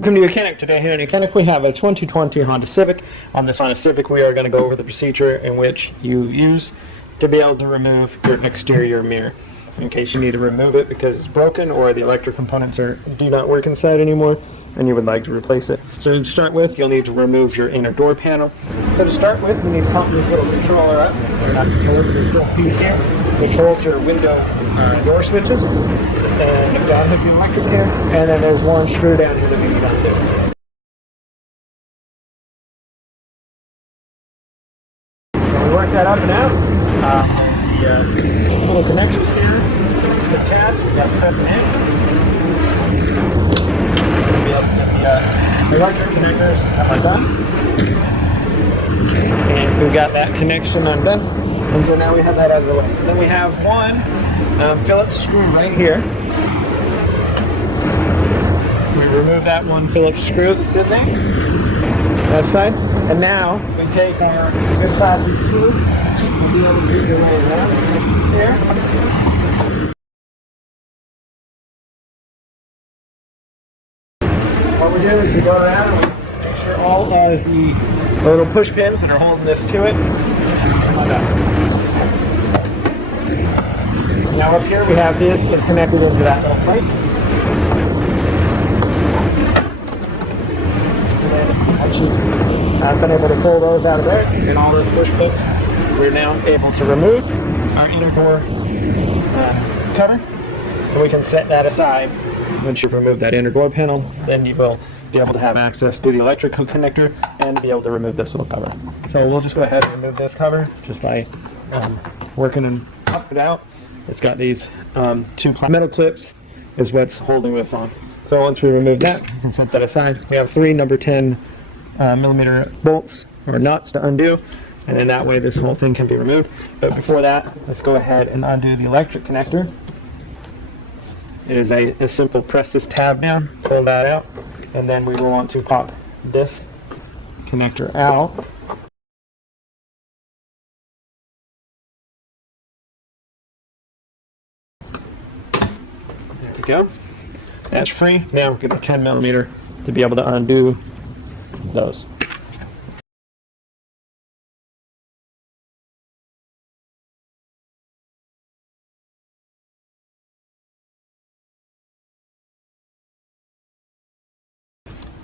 Welcome to YOUCANIC. Today here at YOUCANIC we have a 2020 Honda Civic. On this Honda Civic we are going to go over the procedure in which you use to be able to remove your exterior mirror. In case you need to remove it because it's broken or the electric components do not work inside anymore and you would like to replace it. So to start with, you'll need to remove your inner door panel. So to start with, we need to pump this little controller up. Or not controller, but this little piece here. Controls your window door switches. And down here the electric here. And then there's one screw down here that we can undo. So we work that up and out. There's the little connections here. The tab, you got to press it in. You'll be able to get the electric connectors undone. And we've got that connection undone. And so now we have that out of the way. Then we have one Phillips screw right here. We remove that one Phillips screw that's in there. That side. And now we take our good plastic screw. We'll be able to get your way around there. What we do is we go around and we make sure all of the little push pins that are holding this to it come up. Now up here we have this that's connected into that little plate. And then once I've been able to pull those out of there and all those push pins, we're now able to remove our inner door cover. And we can set that aside. Once you've removed that inner door panel, then you will be able to have access to the electrical connector and be able to remove this little cover. So we'll just go ahead and remove this cover just by working and pop it out. It's got these two metal clips is what's holding this on. So once we remove that, we can set that aside. We have 3 number 10 millimeter bolts or nuts to undo, and in that way this whole thing can be removed. But before that, let's go ahead and undo the electric connector. It is a simple press this tab down, pull that out, and then we will want to pop this connector out. There we go. That's free. Now we're going to 10 millimeter to be able to undo those.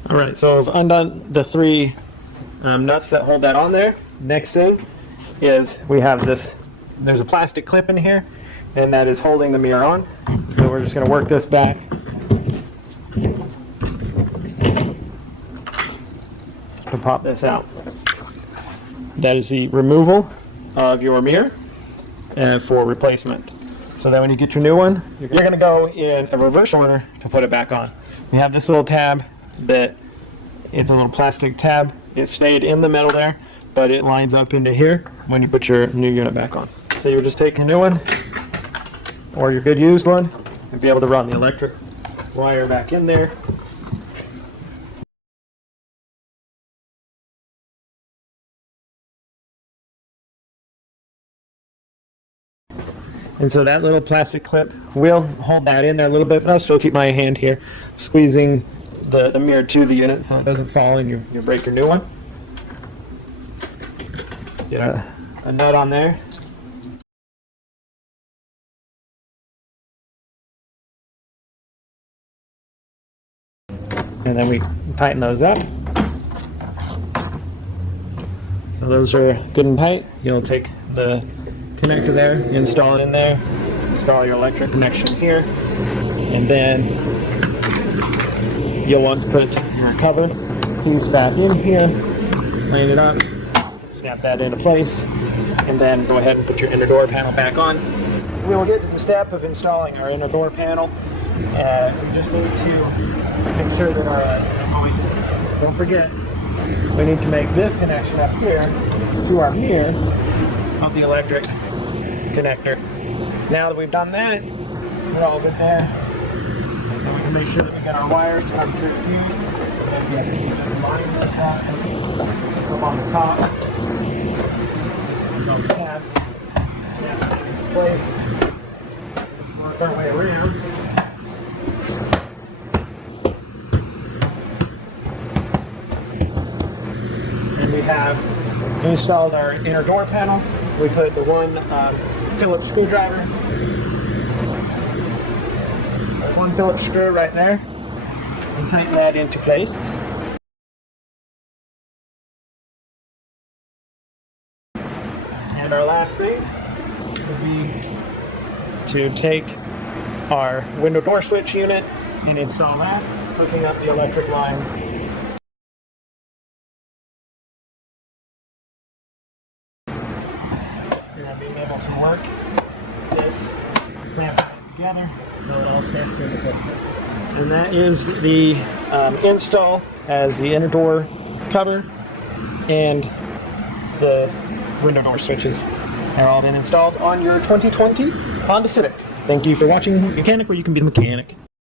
Alright, so I've undone the 3 nuts that hold that on there. Next thing is we have this, there's a plastic clip in here, and that is holding the mirror on. So we're just going to work this back. To pop this out. That is the removal of your mirror for replacement. So that when you get your new one, you're going to go in a reverse order to put it back on. We have this little tab that it's a little plastic tab. It stayed in the metal there, but it lines up into here when you put your new unit back on. So you would just take a new one or your good used one and be able to run the electric wire back in there. And so that little plastic clip will hold that in there a little bit, but I'll still keep my hand here squeezing the mirror to the unit so it doesn't fall and you break your new one. Get a nut on there. And then we tighten those up. So those are good and tight. You'll take the connector there, install it in there, install your electric connection here, and then you'll want to put your cover piece back in here, line it up, snap that into place, and then go ahead and put your inner door panel back on. We will get to the step of installing our inner door panel. We just need to make sure that our, don't forget, we need to make this connection up here to our mirror of the electric connector. Now that we've done that, we're all good there. And we can make sure that we get our wires to our fuse. Just line this up, up on the top, on the tabs, snap it into place, work our way around. have installed our inner door panel. We put the one Phillips screwdriver, one Phillips screw right there, and tighten that into place. And our last thing would be to take our window door switch unit and install that, hooking up the electric lines. And being able to work this, clamp it together, so it all snaps into place. And that is the install as the inner door cover and the window door switches are all been installed on your 2020 Honda Civic. Thank you for watching YOUCANIC, where you can be the mechanic.